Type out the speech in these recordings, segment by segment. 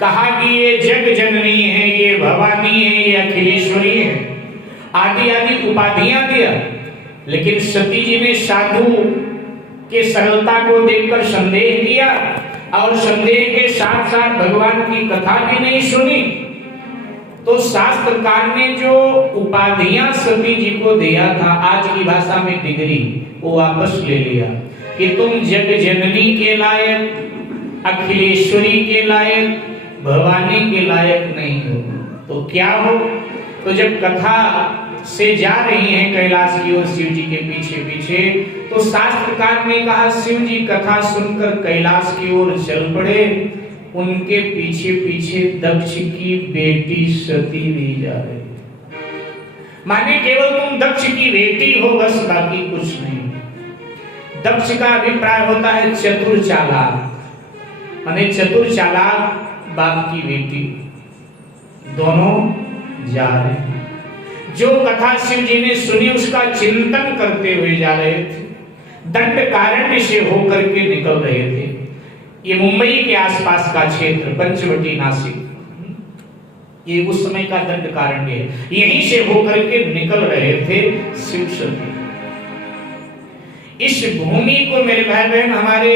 कहा कि ये जग जननी है, ये भवानी है, ये अखिलेश्वरी है, आदि आदि उपाधियां दिया। लेकिन सती जी ने साधु के सरलता को देखकर संदेह किया और संदेह के साथ साथ भगवान की कथा भी नहीं सुनी। तो शास्त्रकार ने जो उपाधियां सती जी को दिया था, आज की भाषा में डिग्री, वो वापस ले लिया कि तुम जग जननी के लायक, अखिलेश्वरी के लायक, भवानी के लायक नहीं हो। तो क्या हो? तो जब कथा से जा रही हैं कैलाश की ओर शिव जी के पीछे पीछे, तो शास्त्रकार ने कहा शिव जी कथा सुनकर कैलाश की ओर चल पड़े। उनके पीछे पीछे दक्ष की बेटी सती भी जा रही। माने केवल तुम दक्ष की बेटी हो, बस, बाकी कुछ नहीं। दक्ष का अभिप्राय होता है चतुर चालाक, माने चतुर चालाक बाप की बेटी, दोनों जा रहे हैं। जो कथा शिव जी ने सुनी उसका चिंतन करते हुए जा रहे थे, दंडकारण्य से होकर के निकल रहे थे। ये मुंबई के आसपास का क्षेत्र, पंचवटी, नासिक, ये उस समय का दंडकारण्य है। यहीं से होकर के निकल रहे थे शिव सती। इस भूमि को मेरे भाई बहन, हमारे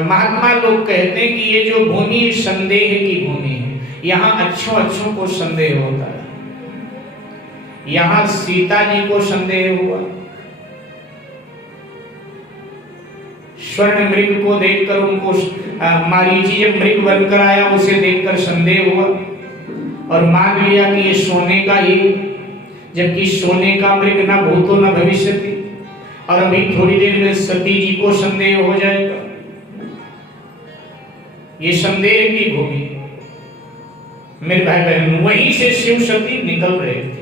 महात्मा लोग कहते हैं कि ये जो भूमि संदेह की भूमि है, यहाँ अच्छों को संदेह होता है। यहाँ सीता जी को संदेह हुआ, स्वर्ण मृग को देखकर उनको, मारीची जब मृग बनकर आया उसे देखकर संदेह हुआ और मान लिया कि ये सोने का ही, जबकि सोने का मृग न भूतो न भविष्यति। और अभी थोड़ी देर में सती जी को संदेह हो जाएगा। ये संदेह की भूमि मेरे भाई बहन, वहीं से शिव सती निकल रहे थे।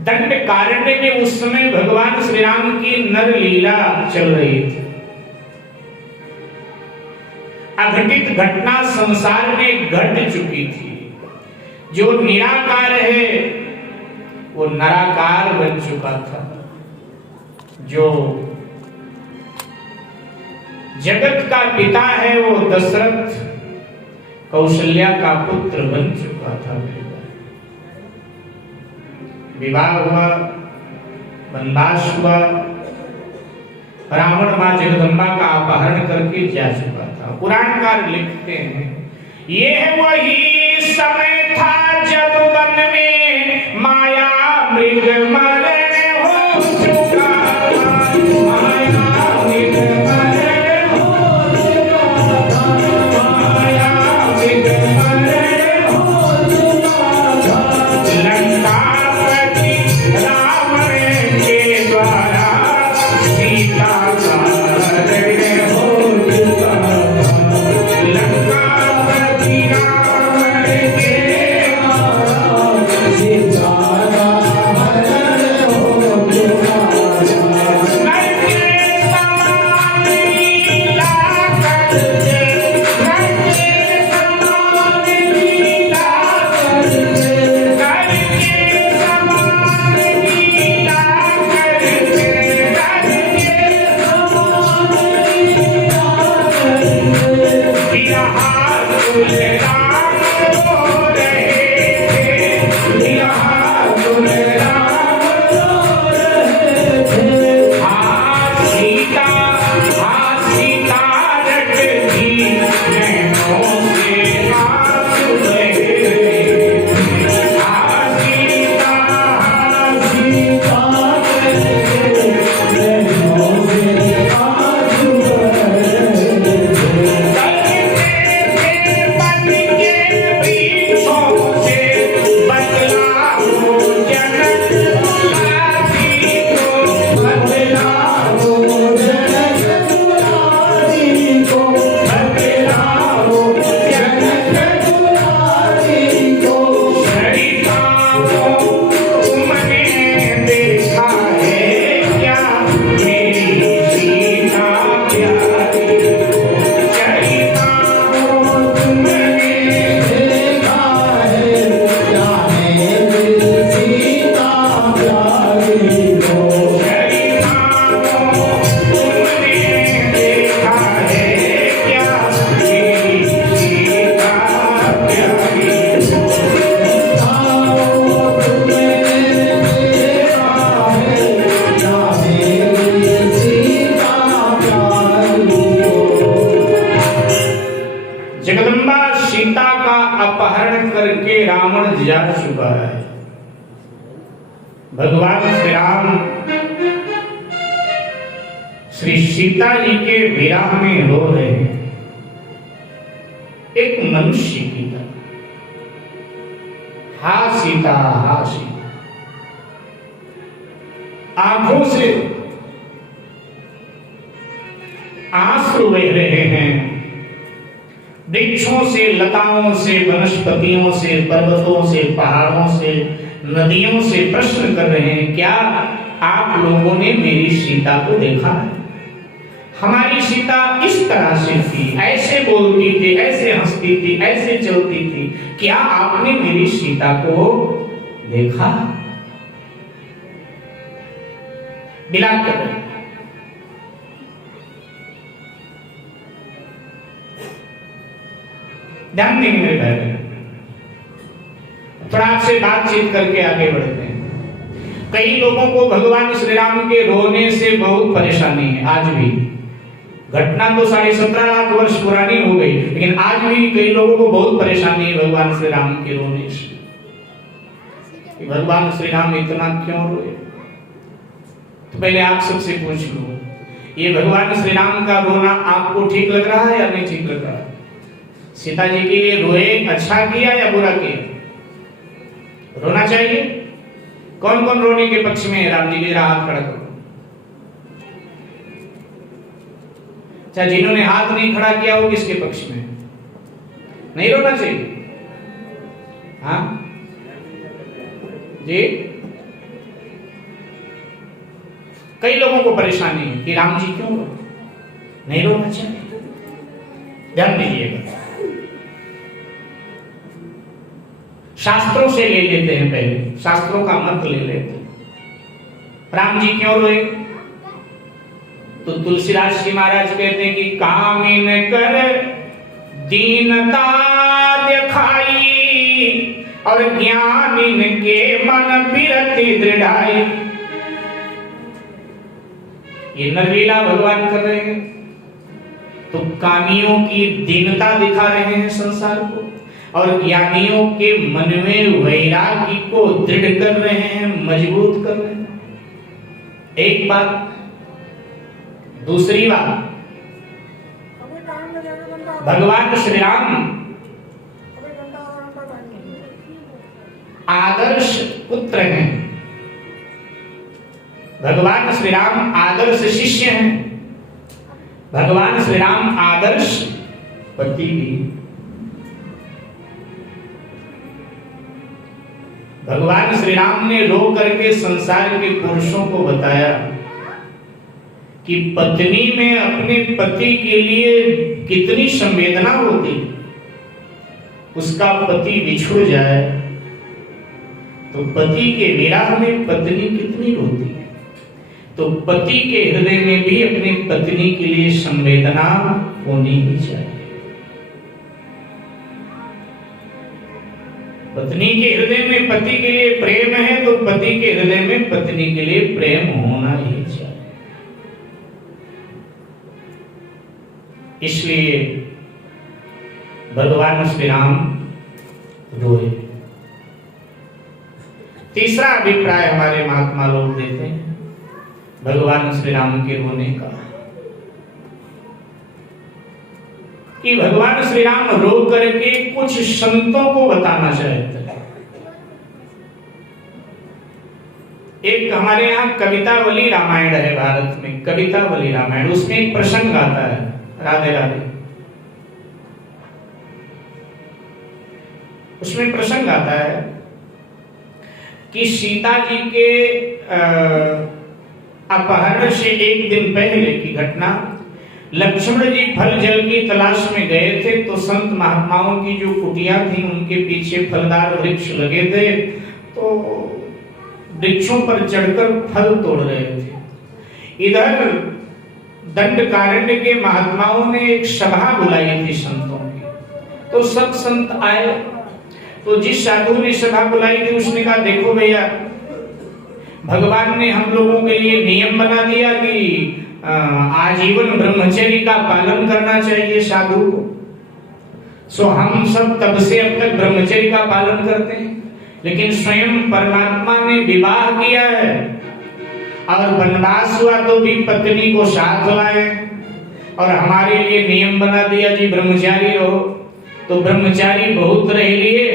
दंडकारण्य में उस समय भगवान श्री राम की नर लीला चल रही थी। अघटित घटना संसार में घट चुकी थी। जो निराकार है वो नराकार बन चुका था। जो जगत का पिता है वो दशरथ कौशल्या का पुत्र बन चुका था। विवाह हुआ, वनवास हुआ, रावण मां जगदम्बा का अपहरण करके जा चुका था। पुराणकार लिखते हैं ये वही समय था जब वन में माया मृग मरण हो चुका था। माया मृग मरण हो चुका था। माया मृग मरण हो चुका था। लंकापति रावण के द्वारा सीता का हरण हो चुका था। लंकापति रावण के द्वारा सीता का हरण हो चुका था। नरके समान लीला करके, नरके समान लीला करके, नरके समान लीला करके, नरके समान लीला करके, यहाँ तुलराम रो रहे थे, यहाँ तुलराम रो रहे थे। हाँ सीता रट थी नैनों से आंसू बहे थे। हाँ सीता रट थी नैनों से आंसू बहे थे। मन के जगदम्बा सीता का अपहरण करके रावण जा चुका है। भगवान श्री राम श्री सीता जी के विरह में रो रहे हैं, एक मनुष्य की तरह। हा सीता, हा सीता, आंखों से आंसू बह रहे हैं। वृक्षों से, लताओं से, वनस्पतियों से, पर्वतों से, पहाड़ों से, नदियों से प्रश्न कर रहे हैं, क्या आप लोगों ने मेरी सीता को देखा है? हमारी सीता इस तरह से थी, ऐसे बोलती थी, ऐसे हंसती थी, ऐसे चलती थी, क्या आपने मेरी सीता को देखा? विलाप कर रहे। ध्यान देंगे मेरे भाई, थोड़ा आपसे बातचीत करके आगे बढ़ते हैं। कई लोगों को भगवान श्री राम के रोने से बहुत परेशानी है। आज भी घटना तो 17.5 लाख वर्ष पुरानी हो गई, लेकिन आज भी कई लोगों को बहुत परेशानी है भगवान श्री राम के रोने से। भगवान श्री राम इतना क्यों रोए? तो पहले आप सबसे पूछ लो, ये भगवान श्री राम का रोना आपको ठीक लग रहा है या नहीं ठीक लग रहा है? सीता जी के लिए रोए, अच्छा किया या बुरा किया? रोना चाहिए। कौन कौन रोने के पक्ष में है? राम जी के हाथ खड़ा करो। अच्छा, जिन्होंने हाथ नहीं खड़ा किया वो किसके पक्ष में? नहीं रोना चाहिए। हाँ जी, कई लोगों को परेशानी है कि राम जी क्यों नहीं रोना चाहिए। ध्यान दीजिएगा, शास्त्रों से ले लेते हैं, पहले शास्त्रों का मत ले लेते हैं। राम जी क्यों रोए? तो तुलसीदास जी महाराज कहते हैं कि कामिन कर दीनता दिखाई और ज्ञानिन के मन बिरति दृढ़ाई। ये नरलीला भगवान कर रहे हैं, तो कामियों की दीनता दिखा रहे हैं संसार को, और ज्ञानियों के मन में वैराग्य को दृढ़ कर रहे हैं, मजबूत कर रहे हैं। एक बात। दूसरी बात, भगवान श्री राम आदर्श पुत्र हैं, भगवान श्री राम आदर्श शिष्य हैं, भगवान श्री राम आदर्श पति भी। भगवान श्री राम ने रो करके संसार के पुरुषों को बताया कि पत्नी में अपने पति के लिए कितनी संवेदना होती, उसका पति बिछुड़ जाए तो पति के विरह में पत्नी कितनी रोती है। तो पति के हृदय में भी अपनी पत्नी के लिए संवेदना होनी ही चाहिए। पत्नी के हृदय में पति के लिए प्रेम है तो पति के हृदय में पत्नी के लिए प्रेम होना ही चाहिए। इसलिए भगवान श्री राम रोए। तीसरा अभिप्राय हमारे महात्मा लोग देते हैं भगवान श्री राम के रोने का, कि भगवान श्री राम रो करके कुछ संतों को बताना चाहते हैं। एक हमारे यहाँ कवितावली रामायण है भारत में, कवितावली रामायण, उसमें एक प्रसंग आता है, राधे राधे। उसमें प्रसंग आता है कि सीता जी के अपहरण से एक दिन पहले की घटना। लक्ष्मण जी फल जल की तलाश में गए थे, तो संत महात्माओं की जो कुटिया थी उनके पीछे फलदार वृक्ष लगे थे, तो वृक्षों पर चढ़कर फल तोड़ रहे थे। इधर दंडकारण्य के महात्माओं ने एक सभा बुलाई थी संतों की, तो सब संत आए। तो जिस साधु ने सभा बुलाई थी उसने कहा, देखो भैया, भगवान ने हम लोगों के लिए नियम बना दिया कि आजीवन ब्रह्मचर्य का पालन करना चाहिए साधु को। सो हम सब तब से अब तक ब्रह्मचर्य का पालन करते हैं, लेकिन स्वयं परमात्मा ने विवाह किया है और वनवास हुआ तो भी पत्नी को साथ लाए और हमारे लिए नियम बना दिया जी ब्रह्मचारी रहो। तो ब्रह्मचारी बहुत रह लिए,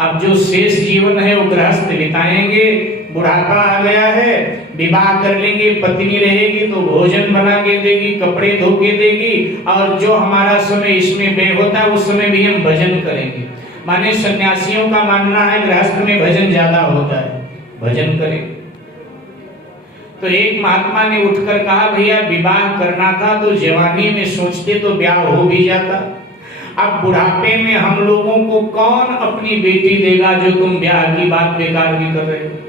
अब जो शेष जीवन है वो गृहस्थ बिताएंगे। बुढ़ापा आ गया है, विवाह कर लेंगे, पत्नी रहेगी तो भोजन बना के देगी, कपड़े धो के देगी, और जो हमारा समय इसमें व्यय होता है उस समय भी हम भजन करेंगे। माने सन्यासियों का मानना है गृहस्थ में भजन ज्यादा होता है, भजन करें। तो एक महात्मा ने उठकर कहा भैया विवाह करना था तो जवानी में सोचते तो ब्याह हो भी जाता, अब बुढ़ापे में हम लोगों को कौन अपनी बेटी देगा जो तुम ब्याह की बात बेकार भी कर रहे हो।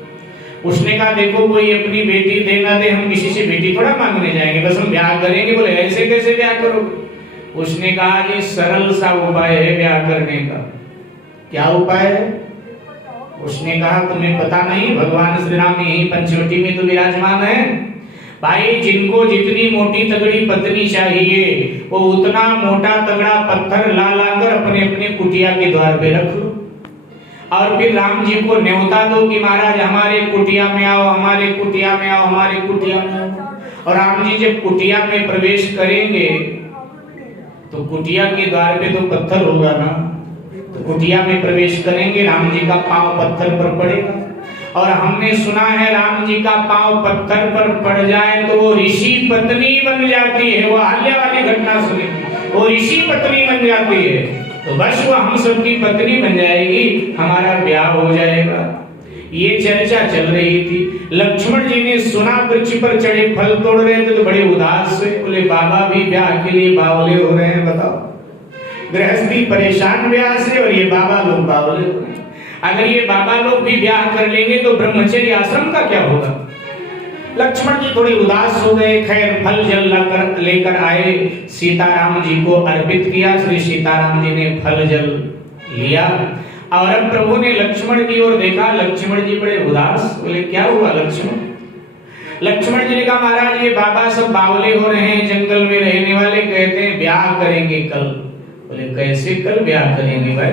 उसने कहा देखो कोई अपनी बेटी देना दे, हम किसी से बेटी थोड़ा मांगने जाएंगे, बस हम ब्याह करेंगे। बोले ऐसे कैसे ब्याह करोगे। उसने कहा जी सरल सा उपाय है ब्याह करने का। क्या उपाय है। उसने कहा तुम्हें पता नहीं भगवान श्री राम यही पंचवटी में तो विराजमान है। भाई जिनको जितनी मोटी तगड़ी पत्नी चाहिए वो उतना मोटा तगड़ा पत्थर ला लाकर अपने अपने कुटिया के द्वार पे रख लो, और फिर राम जी को न्योता दो कि महाराज हमारे कुटिया में आओ, हमारे कुटिया में आओ, हमारे कुटिया में आओ। और राम जी जब कुटिया में प्रवेश करेंगे तो कुटिया के द्वार पे तो पत्थर होगा ना, तो कुटिया में प्रवेश करेंगे, राम जी का पांव पत्थर पर पड़ेगा, और हमने सुना है राम जी का पांव पत्थर पर पड़ जाए तो वो ऋषि पत्नी बन जाती है। वो अहल्या वाली घटना सुनी, वो ऋषि पत्नी बन जाती है, तो बस वो हम सबकी पत्नी बन जाएगी, हमारा ब्याह हो जाएगा। ये चर्चा चल रही थी। लक्ष्मण जी ने सुना वृक्ष पर चढ़े फल तोड़ रहे थे तो बड़े उदास से बोले बाबा भी ब्याह के लिए बावले हो रहे हैं, बताओ गृहस्थी परेशान ब्याह से और ये बाबा लोग बावले हो रहे हैं। अगर ये बाबा लोग भी ब्याह कर लेंगे तो ब्रह्मचर्य आश्रम का क्या होगा। लक्ष्मण जी थोड़े उदास हो गए। खैर फल जल लेकर आए, सीताराम जी को अर्पित किया। श्री सीताराम जी ने फल जल लिया और अब प्रभु ने लक्ष्मण की ओर देखा। लक्ष्मण जी बड़े उदास, बोले क्या हुआ लक्ष्मण। लक्ष्मण जी ने कहा महाराज ये बाबा सब बावले हो रहे हैं, जंगल में रहने वाले, कहते हैं ब्याह करेंगे कल। बोले कैसे कल ब्याह करेंगे भाई,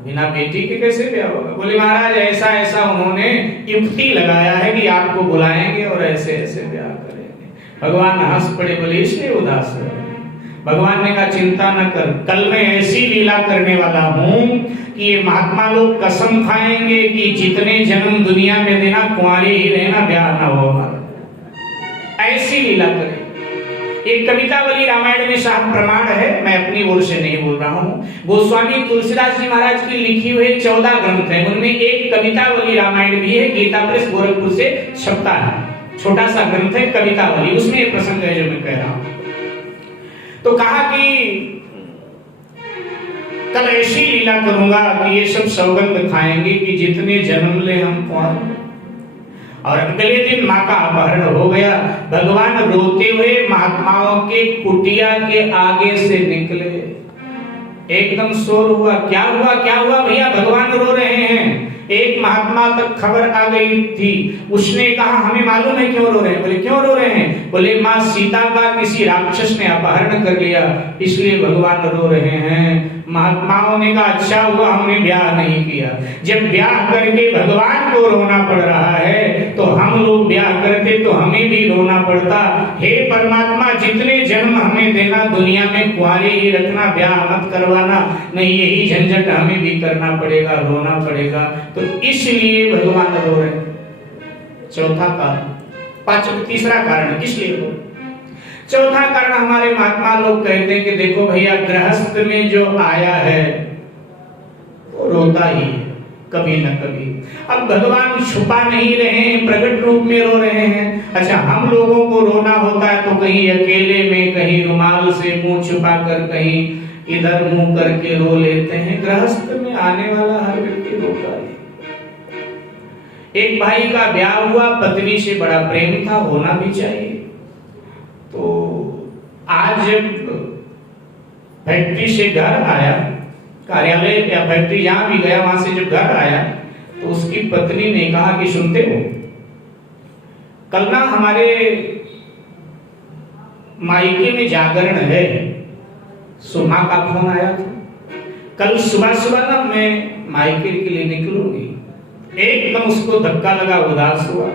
बिना बेटी के कैसे ब्याह होगा। बोले महाराज ऐसा ऐसा उन्होंने युक्ति लगाया है कि आपको बुलाएंगे और ऐसे ऐसे ब्याह करेंगे। भगवान हंस पड़े, बोले इसलिए उदास हो। भगवान ने कहा चिंता न कर, कल मैं ऐसी लीला करने वाला हूं कि ये महात्मा लोग कसम खाएंगे कि जितने जन्म दुनिया में देना कुंवारी ही रहना, ब्याह ना हो हमारा। ऐसी लीला करें। एक कवितावली रामायण में साफ प्रमाण है, मैं अपनी ओर से नहीं बोल रहा हूँ। गोस्वामी तुलसीदास जी महाराज की लिखी हुई 14 ग्रंथ है, उनमें एक कवितावली रामायण भी है, गीता प्रेस गोरखपुर से छपता है, छोटा सा ग्रंथ है कवितावली, उसमें एक प्रसंग है जो मैं कह रहा हूँ। तो कहा कि कल ऐसी लीला करूंगा कि ये सब सौगंध खाएंगे कि जितने जन्म ले हम कुंवारे। और अगले दिन माँ का अपहरण हो गया। भगवान रोते हुए महात्माओं के कुटिया के आगे से निकले। एकदम शोर हुआ, क्या हुआ क्या हुआ भैया, भगवान रो रहे हैं। एक महात्मा तक खबर आ गई थी, उसने कहा हमें मालूम है क्यों रो रहे हैं। बोले क्यों रो रहे हैं। बोले माँ सीता का किसी राक्षस ने अपहरण कर लिया, इसलिए भगवान रो रहे हैं। महात्माओं ने कहा अच्छा हुआ हमने ब्याह नहीं किया। जब ब्याह करके भगवान को रोना पड़ रहा है तो हम लोग ब्याह करते तो हमें भी रोना पड़ता। हे परमात्मा जितने जन्म हमें देना दुनिया में कुंवारे ही रखना, ब्याह मत करवाना, नहीं यही झंझट हमें भी करना पड़ेगा, रोना पड़ेगा। तो इसलिए भगवान रो रहे। चौथा कारण, तीसरा कारण इसलिए रो। चौथा कारण हमारे महात्मा लोग कहते हैं कि देखो भैया गृहस्थ में जो आया है वो रोता ही है कभी न कभी। अब भगवान छुपा नहीं रहे हैं, प्रकट रूप में रो रहे हैं। अच्छा हम लोगों को रोना होता है तो कहीं अकेले में, कहीं रुमाल से मुंह छुपा कर, कहीं इधर मुंह करके रो लेते हैं। गृहस्थ में आने वाला हर व्यक्ति रोता है। एक भाई का ब्याह हुआ, पत्नी से बड़ा प्रेम था, होना भी चाहिए। तो आज जब फैक्ट्री से घर आया, कार्यालय या फैक्ट्री जहां भी गया, वहां से जब घर आया तो उसकी पत्नी ने कहा कि सुनते हो, कल ना हमारे मायके में जागरण है, सो माँ का फोन आया था, कल सुबह सुबह ना मैं मायके के लिए निकलूंगी। एकदम उसको धक्का लगा, उदास हुआ।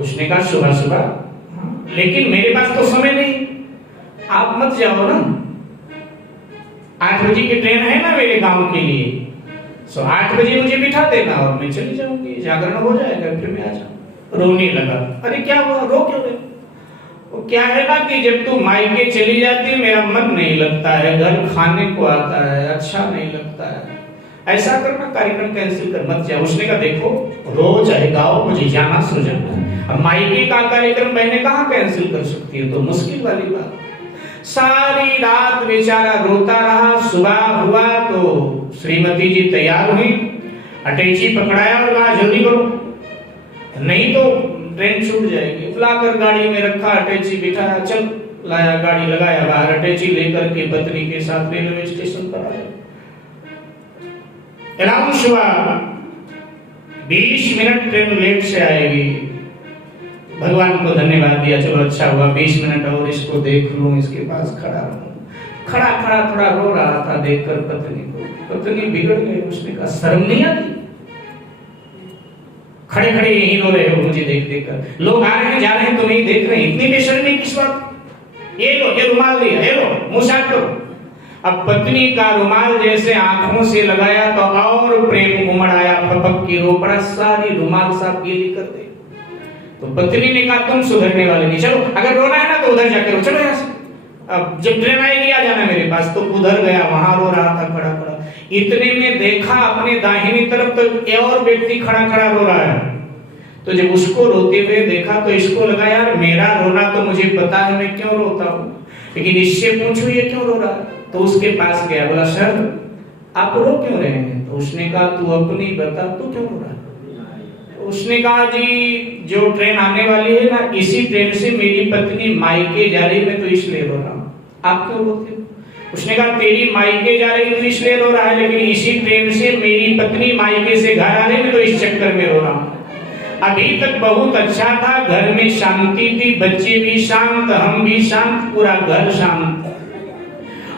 उसने कहा सुबह सुबह, लेकिन मेरे पास तो समय नहीं, आप मत जाओ ना, 8 बजे की ट्रेन है ना मेरे गांव के लिए, सो 8 बजे मुझे बिठा देना और मैं चली जाऊंगी, जागरण हो जाएगा, फिर मैं आ जाऊँ। रोने लगा। अरे क्या हुआ, रो क्यों रहे? वो क्या है ना कि जब तू मायके चली जाती है मेरा मन नहीं लगता है, घर खाने को आता है, अच्छा नहीं लगता है, ऐसा करना, कार्यक्रम कैंसिल कर, मत जाओ। उसने कहा देखो रो चाहे गाओ, मुझे जाना सो जाना है। अब मायके का कार्यक्रम मैंने कहाँ कैंसिल कर सकती है, तो मुश्किल वाली बात। सारी रात बेचारा रोता रहा। सुबह हुआ तो श्रीमती जी तैयार हुई, अटैची पकड़ाया और कहा जल्दी करो, नहीं तो ट्रेन छूट जाएगी। बुलाकर गाड़ी में रखा, अटैची बिठाया, चल लाया, गाड़ी लगाया बाहर, अटैची लेकर के पत्नी के साथ रेलवे स्टेशन पर आया। अनाउंस हुआ 20 मिनट ट्रेन लेट से आएगी। भगवान को धन्यवाद दिया, चलो अच्छा हुआ, 20 मिनट और इसको देख लूं, इसके पास खड़ा रहूं। खड़ा खड़ा थोड़ा रो रहा था देखकर पत्नी को। पत्नी बिगड़ गई, उसने कहा शर्म नहीं आती, खड़े खड़े यहीं रो रहे हो मुझे देख देख कर, लोग आ रहे हैं जा रहे हैं, तुम नहीं देख रहे, इतनी बेशर्मी किस बात? ये लो, ये रुमाल लिया, ये लो, मुंह साफ करो। अब पत्नी का रुमाल जैसे आंखों से लगाया तो और प्रेम उमड़ आया, फपक की रो पड़ा, सारी रुमाल साफ गीली कर दे। तो पत्नी ने कहा तुम सुधरने वाले नहीं, चलो अगर रोना है ना तो उधर जाकर रो, चलो यहाँ से, अब जब ट्रेन आएगी आ जाना मेरे पास। तो उधर गया, वहां रो रहा था खड़ा खड़ा। इतने में देखा अपने दाहिनी तरफ तो एक और व्यक्ति खड़ा खड़ा रो रहा है। तो जब उसको रोते हुए देखा तो इसको लगा यार मेरा रोना तो मुझे पता है मैं क्यों रोता हूँ, लेकिन इससे पूछो ये क्यों रो रहा है। तो उसके पास गया, बोला सर आप रो क्यों रहे हैं? तो उसने कहा तू अपनी बता, तू क्यों रो रहा है? उसने कहा जी जो ट्रेन आने वाली है ना, इसी ट्रेन से मेरी पत्नी मायके जा रही है, मैं तो इसलिए रो रहा हूँ। आप क्यों रोते हो? उसने कहा तेरी मायके जा रही है तो इसलिए रो रहा है, लेकिन इसी ट्रेन से मेरी पत्नी मायके से घर आ रही है, तो इस चक्कर में रो रहा हूँ। अभी तक बहुत अच्छा था, घर में शांति थी, बच्चे भी शांत, हम भी शांत, पूरा घर शांत।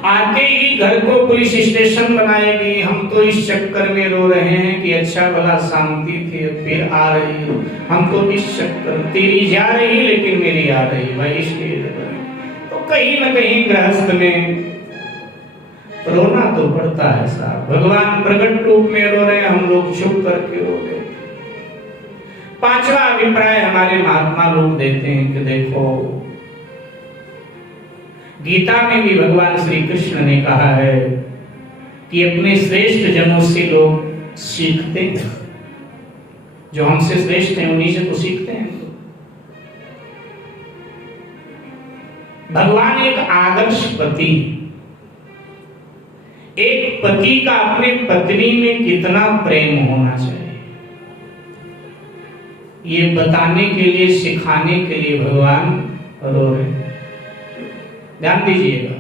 आते ही घर को पुलिस स्टेशन बनाएगी, हम तो इस चक्कर में रो रहे हैं कि अच्छा भला शांति थी, फिर आ रही है, हम तो इस चक्कर, तेरी जा रही लेकिन मेरी आ रही भाई, इसलिए तो कहीं न कहीं गृहस्थ में रोना तो पड़ता है साहब। भगवान प्रकट रूप में रो रहे, हम लोग चुप करके रो रहे। पांचवा अभिप्राय हमारे महात्मा लोग देते हैं कि देखो गीता में भी भगवान श्री कृष्ण ने कहा है कि अपने श्रेष्ठ जनों से लोग सीखते हैं, जो हमसे श्रेष्ठ हैं उन्हीं से तो सीखते हैं। भगवान एक आदर्श पति, एक पति का अपने पत्नी में कितना प्रेम होना चाहिए ये बताने के लिए, सिखाने के लिए भगवान रो रहे हैं। ध्यान दीजिएगा,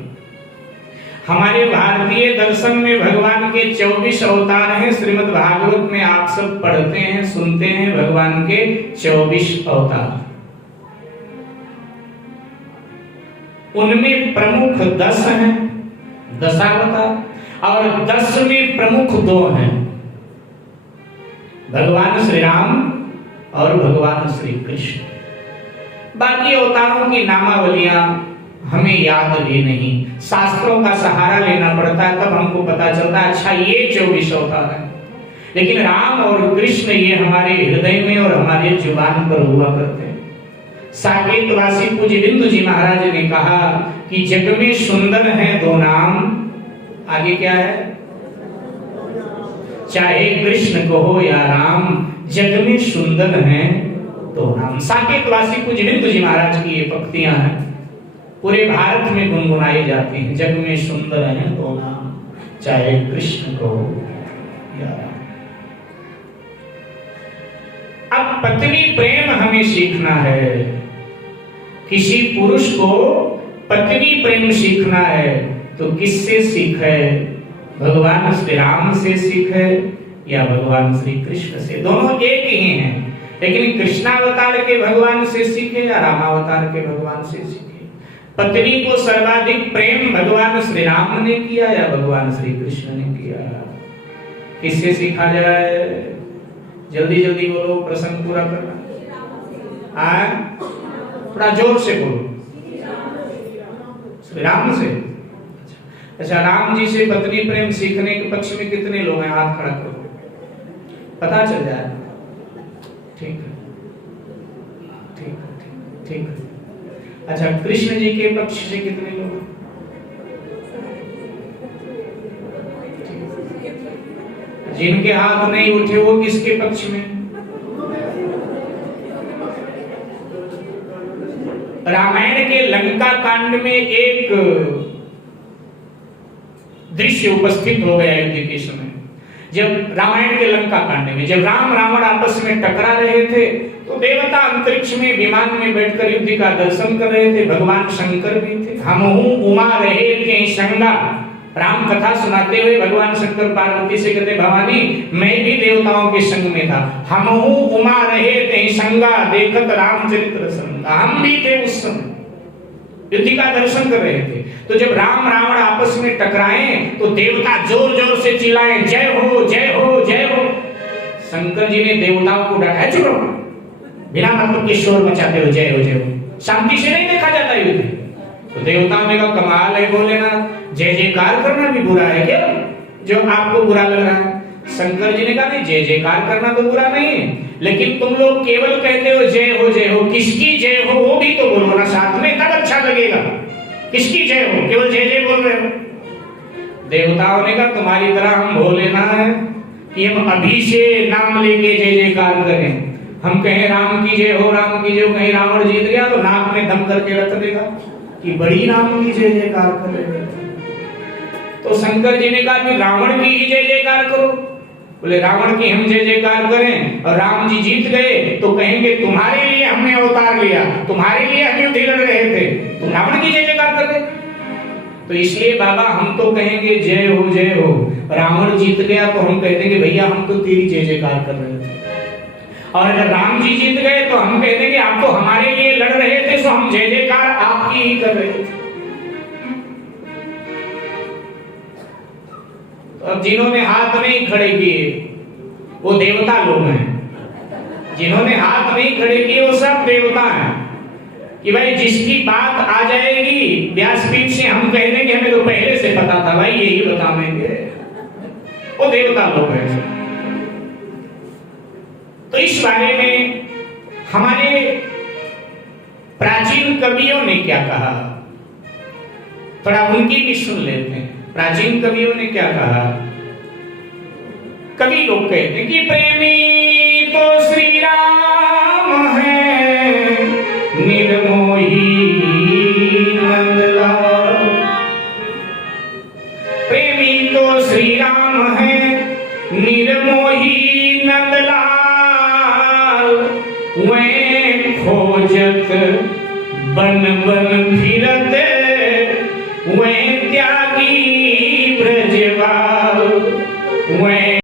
हमारे भारतीय दर्शन में भगवान के 24 अवतार हैं। श्रीमद् भागवत में आप सब पढ़ते हैं, सुनते हैं भगवान के 24 अवतार। उनमें प्रमुख 10 हैं, दशावतार, और 10 में प्रमुख 2 हैं, भगवान श्री राम और भगवान श्री कृष्ण। बाकी अवतारों की नामावलियां हमें याद भी नहीं, शास्त्रों का सहारा लेना पड़ता है, तब हमको पता चलता है अच्छा ये 24 अवतार है। लेकिन राम और कृष्ण ये हमारे हृदय में और हमारे जुबान पर हुआ करते हैं। साकेतवासी पूज्य बिंदु जी महाराज ने कहा कि जग में सुंदर है 2 नाम, आगे क्या है, चाहे कृष्ण कहो या राम, जग में सुंदर है 2 नाम। साकेतवासी पूज्य बिंदु जी महाराज की ये पंक्तियां हैं, पूरे भारत में गुनगुनाई जाती हैं। जग में सुंदर है 2 नाम, चाहे कृष्ण कहो या राम। अब पत्नी प्रेम हमें सीखना है, किसी पुरुष को पत्नी प्रेम सीखना है तो किससे सीखे? भगवान श्री राम से सीखे या भगवान श्री कृष्ण से? दोनों एक ही हैं, लेकिन कृष्णावतार के भगवान से सीखे या रामावतार के भगवान से सीखे? पत्नी को सर्वाधिक प्रेम भगवान श्री राम ने किया या भगवान श्री कृष्ण ने किया? किससे सीखा जाए? जल्दी जल्दी बोलो, प्रसंग पूरा करना। थोड़ा जोर से बोलो। श्री राम से। अच्छा, राम जी से पत्नी प्रेम सीखने के पक्ष में कितने लोग हैं? हाथ खड़ा करो, पता चल जाए। ठीक है, ठीक है, ठीक है। अच्छा, कृष्ण जी के पक्ष से कितने लोग? जिनके हाथ नहीं उठे वो किसके पक्ष में? रामायण के लंका कांड में एक दृश्य उपस्थित हो गया युद्ध के समय। जब रामायण के लंका कांड में जब राम रावण आपस में टकरा रहे थे तो देवता अंतरिक्ष में विमान में बैठकर युद्ध का दर्शन कर रहे थे। भगवान शंकर भी थे। हमहु उमा रहे के संगा। राम कथा सुनाते हुए भगवान शंकर पार्वती से कहते, भवानी मैं भी देवताओं के संग में था। हमहु उमा रहे ते संगा, देखत रामचरित्र संगा। हम भी थे उस समय, युद्ध का दर्शन कर रहे थे। तो जब राम रावण आपस में टकराए तो देवता जोर जोर से चिल्लाए, जय हो जय हो जय हो। शंकर जी ने देवताओं को डांटा, चुप रहो, बिना मतलब के शोर मचाते हो, जय हो जय हो। शांति से नहीं देखा जाता युद्ध। तो देवताओं ने कहा, कमाल है भोलेनाथ, जय जयकार करना भी बुरा है क्या, जो आपको बुरा लग रहा है? शंकर जी ने कहा, नहीं, जय जयकार करना तो बुरा नहीं है, लेकिन तुम लोग केवल कहते हो जय हो, किसकी जय हो वो भी तो बोलो ना साथ में, तब अच्छा लगेगा। किसकी जय हो? केवल जय जय बोल रहे हो। देवताओं ने कहा, तुम्हारी तरह हम भोलेनाथ हैं कि हम अभी से नाम लेके जय जयकार करें। हम कहें राम की जय हो, राम की जय हो, कहीं रावण जीत गया तो नाक में दम करके रख देगा कि बड़ी राम की जय जयकार कर रहे हैं। तो शंकर जी ने कहा, रावण की ही जय जयकार करो। बोले, रावण की हम जय जयकार करें और राम जी जीत गए तो कहेंगे तुम्हारे लिए हमने अवतार लिया, तुम्हारे लिए हम युद्ध लड़ रहे थे, तुम रावण की जय जयकार कर रहे। तो इसलिए बाबा हम तो कहेंगे जय हो जय हो। रावण जीत गया तो हम कह देंगे भैया हम तो तेरी जय जयकार कर रहे थे। और अगर राम जी जीत गए तो हम कह देंगे आप तो हमारे लिए लड़ रहे थे, तो हम जय जयकार आपकी ही कर रहे थे। अब जिन्होंने हाथ नहीं खड़े किए वो देवता लोग हैं, जिन्होंने हाथ नहीं खड़े किए वो सब देवता हैं। कि भाई जिसकी बात आ जाएगी व्यासपीठ से हम कह देंगे हमें तो पहले से पता था भाई, यही बताएंगे, वो देवता लोग हैं। तो इस बारे में हमारे प्राचीन कवियों ने क्या कहा, थोड़ा उनकी भी सुन लेते हैं। प्राचीन कवियों ने क्या कहा? कवि लोग कहते हैं कि प्रेमी तो श्री राम है, निर्मोही नंदलाल। प्रेमी तो श्री राम है, निर्मोही नंदलाल। वे खोजत बन बन फिरत, वे त्यागी ब्रजवाल। वे